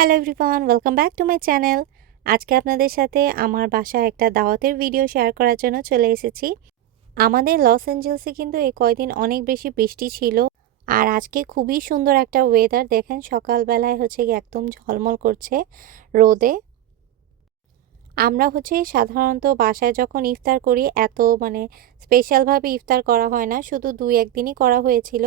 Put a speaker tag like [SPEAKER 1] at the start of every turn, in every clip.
[SPEAKER 1] Hello everyone welcome back to my channel আজকে আপনাদের সাথে আমার বাসায় একটা দাওয়াতের ভিডিও শেয়ার করার জন্য চলে এসেছি। আমাদের লস অ্যাঞ্জেলসে কিন্তু এই কয়দিন অনেক বেশি বৃষ্টি ছিল। আর আজকে খুবই সুন্দর একটা ওয়েদার দেখেন সকালবেলায় হচ্ছে একদম ঝলমল করছে রোদে। আমরা হচ্ছে সাধারণত বাসায় যখন ইফতার করি, এত মানে স্পেশালভাবে ইফতার করা হয় না, শুধু দুই একদিনই করা হয়েছিল।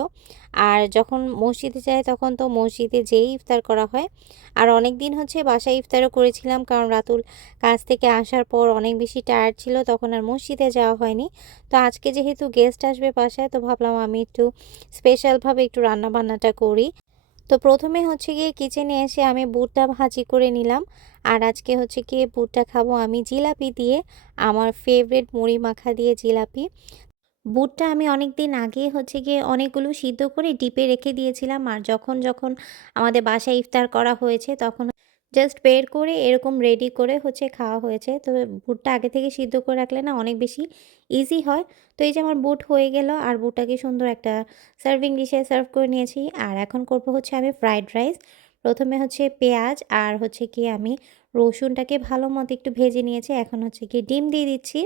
[SPEAKER 1] আর যখন মসজিদে যাই তখন তো মসজিদে যেই ইফতার করা হয়। আর অনেক দিন হচ্ছে বাসায় ইফতারও করেছিলাম, কারণ রাতুল কাজ থেকে আসার পর অনেক বেশি টায়ার্ড ছিল, তখন আর মসজিদে যাওয়া হয়নি। তো আজকে যেহেতু গেস্ট আসবে বাসায়, তো ভাবলাম আমি একটু স্পেশালভাবে একটু রান্নাবান্নাটা করি। তো প্রথমে হচ্ছে গিয়ে কিচেনে এসে আমি বুটটা ভাজি করে নিলাম। আর আজকে হচ্ছে গিয়ে বুটটা খাব আমি জিলাপি দিয়ে, আমার ফেভারিট মুড়ি মাখা দিয়ে জিলাপি। বুটটা আমি অনেক দিন আগে হচ্ছে গিয়ে অনেকগুলো সিদ্ধ করে ডিপে রেখে দিয়েছিলাম। আর যখন যখন আমাদের বাসায় ইফতার করা হয়েছে তখন জাস্ট বের করে এরকম রেডি করে হচ্ছে খাওয়া হয়েছে। তো বুটটা আগে থেকে সিদ্ধ করে রাখলে না অনেক বেশি ইজি হয়। তো এই যে আমার বুট হয়ে গেল আর বুটটাকে সুন্দর একটা সার্ভিং ডিশে সার্ভ করে নিয়েছি। আর এখন করব হচ্ছে আমি ফ্রাইড রাইস প্রথমে হচ্ছে পেঁয়াজ আর হচ্ছে কি আমি রসুনটাকে ভালো মতো একটু ভেজে নিয়েছি। এখন হচ্ছে কি ডিম দিয়ে দিচ্ছি।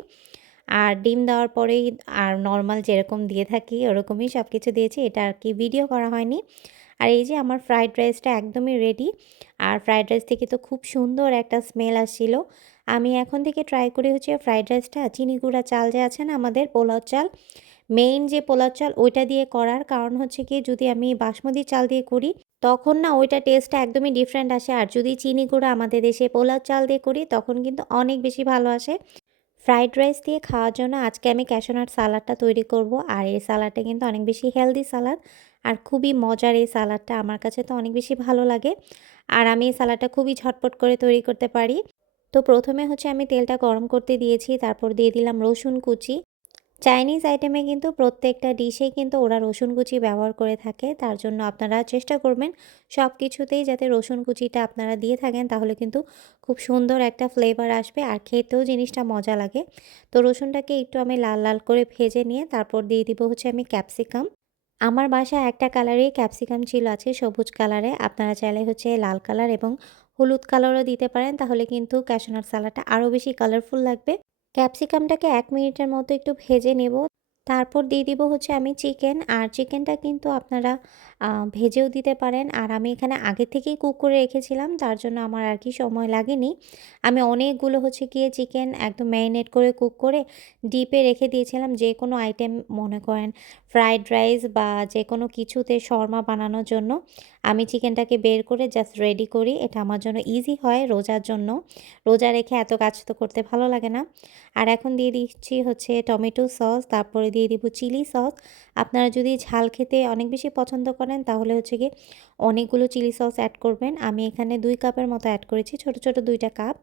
[SPEAKER 1] আর ডিম দেওয়ার পরেই আর নর্মাল যেরকম দিয়ে থাকি, ওরকমই সব কিছু দিয়েছি। এটা আর কি ভিডিও করা হয়নি। আর এই যে আমার ফ্রাইড রাইসটা একদমই রেডি আর ফ্রাইড রাইস থেকে তো খুব সুন্দর একটা স্মেল আসছিল। আমি এখন থেকে ট্রাই করি হচ্ছে ফ্রাইড রাইসটা চিনি গুঁড়া চাল যে আছে না আমাদের পোলাও চাল মেইন যে পোলাও চাল ওইটা দিয়ে করার কারণ হচ্ছে কি যদি আমি বাসমতি চাল দিয়ে করি, তখন না ওইটা টেস্টটা একদমই ডিফারেন্ট আসে। আর যদি চিনি গুঁড়া আমাদের দেশে পোলাও চাল দিয়ে করি, তখন কিন্তু অনেক বেশি ভালো আসে। ফ্রাইড রাইস দিয়ে খাওয়ার জন্য আজকে আমি ক্যাশোনাট সালাডটা তৈরি করব। আর এই সালাডটা কিন্তু অনেক বেশি হেলদি সালাদ আর খুবই মজার এই সালাডটা আমার কাছে তো অনেক বেশি ভালো লাগে। আর আমি এই সালাডটা খুবই ঝটপট করে তৈরি করতে পারি। তো প্রথমে হচ্ছে আমি তেলটা গরম করতে দিয়েছি, তারপর দিয়ে দিলাম রসুন কুচি। চাইনিজ আইটেমে কিন্তু প্রত্যেকটা ডিশেই কিন্তু ওরা রসুন কুচি ব্যবহার করে থাকে। তার জন্য আপনারা চেষ্টা করবেন সব কিছুতেই যাতে রসুন কুচিটা আপনারা দিয়ে থাকেন, তাহলে কিন্তু খুব সুন্দর একটা ফ্লেভার আসবে আর খেতেও জিনিসটা মজা লাগে। তো রসুনটাকে একটু আমি লাল লাল করে ভেজে নিয়ে তারপর দিয়ে দিব হচ্ছে আমি ক্যাপসিকাম। আমার বাসায় একটা কালারেই ক্যাপসিকাম ছিল, আছে সবুজ কালারে আপনারা চাইলে হচ্ছে লাল কালার এবং হলুদ কালারও দিতে পারেন, তাহলে কিন্তু ক্যাশনার সালাডটা আরও বেশি কালারফুল লাগবে। ক্যাপসিকামটাকে এক মিনিটের মতো একটু ভেজে নেব। তারপর দিয়ে দিব হচ্ছে আমি চিকেন, আর চিকেনটা কিন্তু আপনারা ভেজেও দিতে পারেন। আর আমি এখানে আগে থেকেই কুক করে রেখেছিলাম, তার জন্য আমার আর কি সময় লাগেনি। আমি অনেকগুলো হচ্ছে গিয়ে চিকেন একদম ম্যারিনেট করে কুক করে ডিপে রেখে দিয়েছিলাম, যে কোনো আইটেম মনে করেন ফ্রাইড রাইস বা যে কোনো কিছুতে শর্মা বানানোর জন্য। আমি চিকেনটাকে বের করে জাস্ট রেডি করি। এটা আমার জন্য ইজি হয় রোজার জন্য। রোজা রেখে এত কাজ তো করতে ভালো লাগে না। আর এখন দিয়ে দিচ্ছি হচ্ছে টমেটো সস, তারপরে দিয়ে দিব চিলি সস। আপনারা যদি ঝাল খেতে অনেক বেশি পছন্দ করেন, তাহলে হচ্ছে গিয়ে অনেকগুলো চিলি সস অ্যাড করবেন। আমি এখানে দুই কাপের মতো অ্যাড করেছি, ছোট ছোট দুইটা কাপ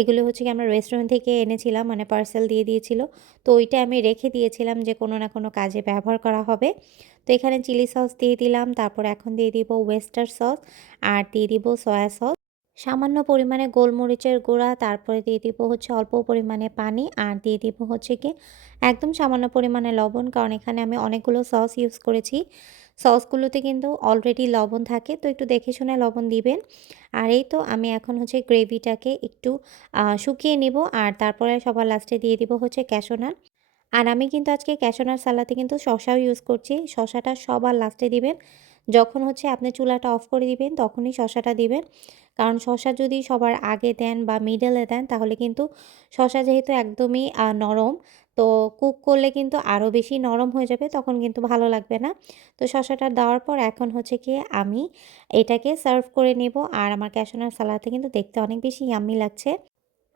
[SPEAKER 1] এগুলো হচ্ছে কি আমরা রেস্টুরেন্ট থেকে এনেছিলাম মানে পার্সেল দিয়ে দিয়েছিল। তো ওইটা আমি রেখে দিয়েছিলাম যে কোনো না কোনো কাজে ব্যবহার করা হবে। তো এখানে চিলি সস দিয়ে দিলাম, তারপর এখন দিয়ে দিব ওয়েস্টার সস আর দিয়ে দিব সয়া সস সামান্য পরিমাণে গোলমরিচের গুঁড়া, তারপরে দিয়ে দিব হচ্ছে অল্প পরিমাণে পানি আর দিয়ে দিব হচ্ছে কি একদম সামান্য পরিমাণে লবণ, কারণ এখানে আমি অনেকগুলো সস ইউজ করেছি। সসগুলোতে কিন্তু অলরেডি লবণ থাকে, তো একটু দেখে শুনে লবণ দিবেন। আর এই তো আমি এখন হচ্ছে গ্রেভিটাকে একটু শুকিয়ে নিব আর তারপরে সবার লাস্টে দিয়ে দিব হচ্ছে ক্যাশোনাট আর আমি কিন্তু আজকে ক্যাশোনার সালাতে কিন্তু শশাও ইউজ করছি শশাটা সবার লাস্টে দিবেন। যখন হচ্ছে আপনি চুলাটা অফ করে দিবেন, তখনই শশাটা দিবেন। কারণ শশা যদি সবার আগে দেন বা মিডলে দেন, তাহলে কিন্তু শশা যেহেতু একদমই নরম, তো কুক করলে কিন্তু আরও বেশি নরম হয়ে যাবে, তখন কিন্তু ভালো লাগবে না। তো শশাটা দেওয়ার পর এখন হচ্ছে কি আমি এটাকে সার্ভ করে নেব। আর আমার ক্যাশনার সালাতে কিন্তু দেখতে অনেক বেশি ইয়াম্মি লাগছে।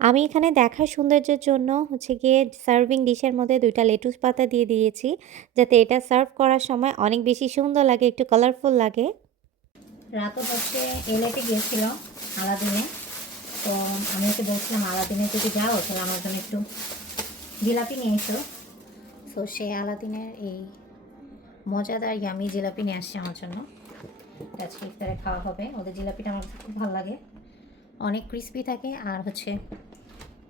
[SPEAKER 1] আমি এখানে দেখার সৌন্দর্যের জন্য হচ্ছে গিয়ে সার্ভিং ডিশের মধ্যে দুইটা লেটুস পাতা দিয়ে দিয়েছি, যাতে এটা সার্ভ করার সময় অনেক বেশি সুন্দর লাগে, একটু কালারফুল লাগে।
[SPEAKER 2] রাতও হচ্ছে এলাইতে গিয়েছিল আলাদিনে, তো আমি ওকে বলছিলাম, আলাদিনে যদি যাও, তাহলে আমার জন্য একটু জিলাপি নিয়ে এসো। তো সে আলাদিনের এই মজাদার ইয়ামি জিলাপি নিয়ে আসছে আমার জন্য। আজকে ইফতারে খাওয়া হবে। ওদের জিলাপিটা আমার খুব ভালো লাগে। অনেক ক্রিসপি থাকে আর হচ্ছে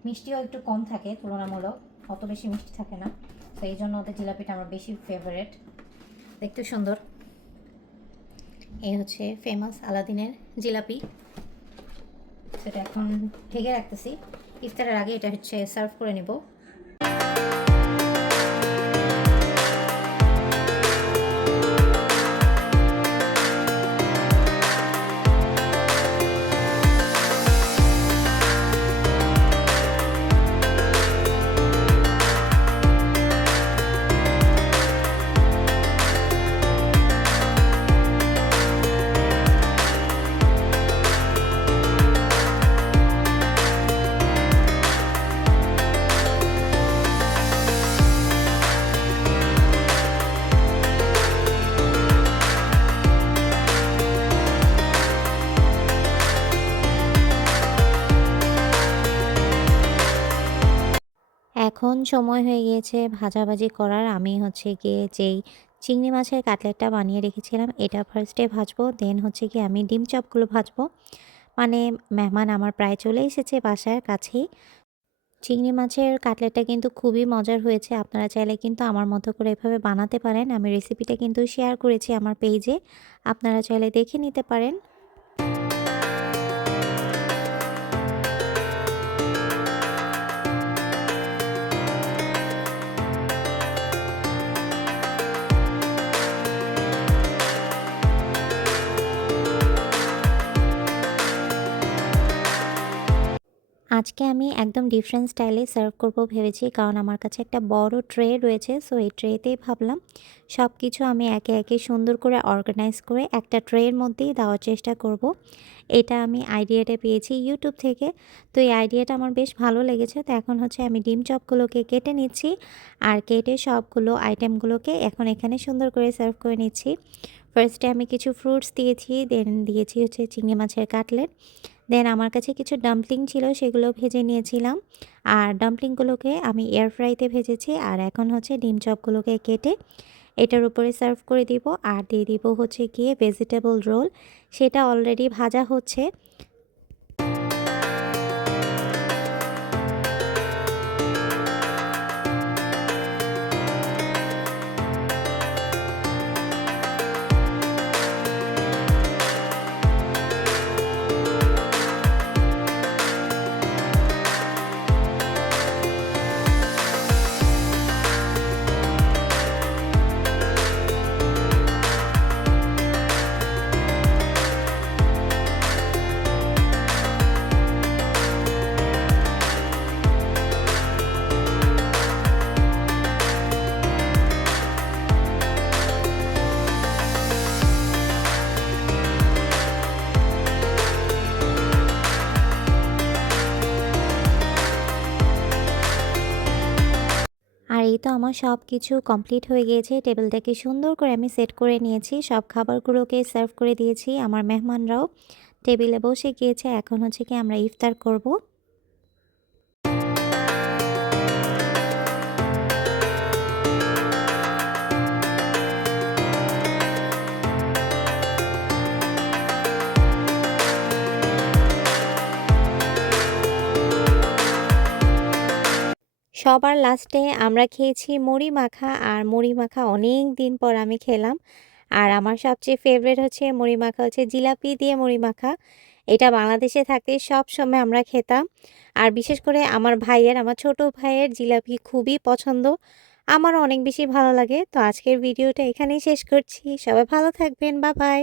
[SPEAKER 2] মিষ্টিও একটু কম থাকে, তুলনামূলক। অত বেশি মিষ্টি থাকে না। তো এই জন্য ওদের জিলাপিটা আমার বেশি ফেভারেট দেখতে সুন্দর। এই হচ্ছে ফেমাস আলাদিনের জিলাপি। সেটা এখন ঢেকে রাখতেছি। ইফতারের আগে এটা হচ্ছে সার্ভ করে নেব।
[SPEAKER 1] এখন সময় হয়ে গিয়েছে ভাজাভাজি করার। আমি হচ্ছে গিয়ে যেই চিংড়ি মাছের কাটলেটটা বানিয়ে রেখেছিলাম, এটা ফার্স্টে ভাজবো দেন হচ্ছে গিয়ে আমি ডিম চপগুলো ভাজবো। মানে মেহমান আমার প্রায় চলে এসেছে বাসার কাছেই। চিংড়ি মাছের কাটলেটটা কিন্তু খুবই মজার হয়েছে, আপনারা চাইলে কিন্তু আমার মতো করে এভাবে বানাতে পারেন। আমি রেসিপিটা কিন্তু শেয়ার করেছি আমার পেজে আপনারা চাইলে দেখে নিতে পারেন। আজকে আমি একদম ডিফারেন্ট স্টাইলে সার্ভ করব ভেবেছি, কারণ আমার কাছে একটা বড় ট্রে রয়েছে। সো এই ট্রেতেই ভাবলাম সব কিছু আমি একে একে সুন্দর করে অর্গানাইজ করে একটা ট্রের মধ্যেই দেওয়ার চেষ্টা করব। এটা আমি আইডিয়াটা পেয়েছি ইউটিউব থেকে। তো এই আইডিয়াটা আমার বেশ ভালো লেগেছে। তো এখন হচ্ছে আমি ডিম চপগুলোকে কেটে নিচ্ছি আর কেটে সবগুলো আইটেমগুলোকে এখন এখানে সুন্দর করে সার্ভ করে নিচ্ছি। ফার্স্টে আমি কিছু ফ্রুটস দিয়েছি দেন দিয়েছি হচ্ছে চিংড়ি মাছের কাটলেট দেন আমার কাছে কিছু ডাম্পলিং ছিল, সেগুলো ভেজে নিয়েছিলাম। আর ডাম্পলিংগুলোকে আমি এয়ার ফ্রাইতে ভেজেছি, আর এখন হচ্ছে ডিম চপগুলোকে কেটে এটার উপরে সার্ভ করে দিব। আর দিয়ে দিব হচ্ছে গিয়ে ভেজিটেবল রোল সেটা অলরেডি ভাজা হচ্ছে। এই তো আমার সব কিছু কমপ্লিট হয়ে গিয়েছে। টেবিলটাকে সুন্দর করে আমি সেট করে নিয়েছি। সব খাবারগুলোকে সার্ভ করে দিয়েছি আমার মেহমানরাও। টেবিলে বসে গিয়েছে। এখন হচ্ছে কি আমরা ইফতার করব। সবার লাস্টে আমরা খেয়েছি মুড়ি মাখা আর মুড়ি মাখা অনেক দিন পর আমি খেলাম। আর আমার সবচেয়ে ফেভারিট হচ্ছে মুড়ি মাখা হচ্ছে জিলাপি দিয়ে মুড়ি মাখা। এটা বাংলাদেশে থাকতে সব সময় আমরা খেতাম। আর বিশেষ করে আমার ভাইয়ের, আমার ছোট ভাইয়ের জিলাপি খুবই পছন্দ। আমারও অনেক বেশি ভালো লাগে। তো আজকের ভিডিওটা এখানেই শেষ করছি। সবাই ভালো থাকবেন। বা বাই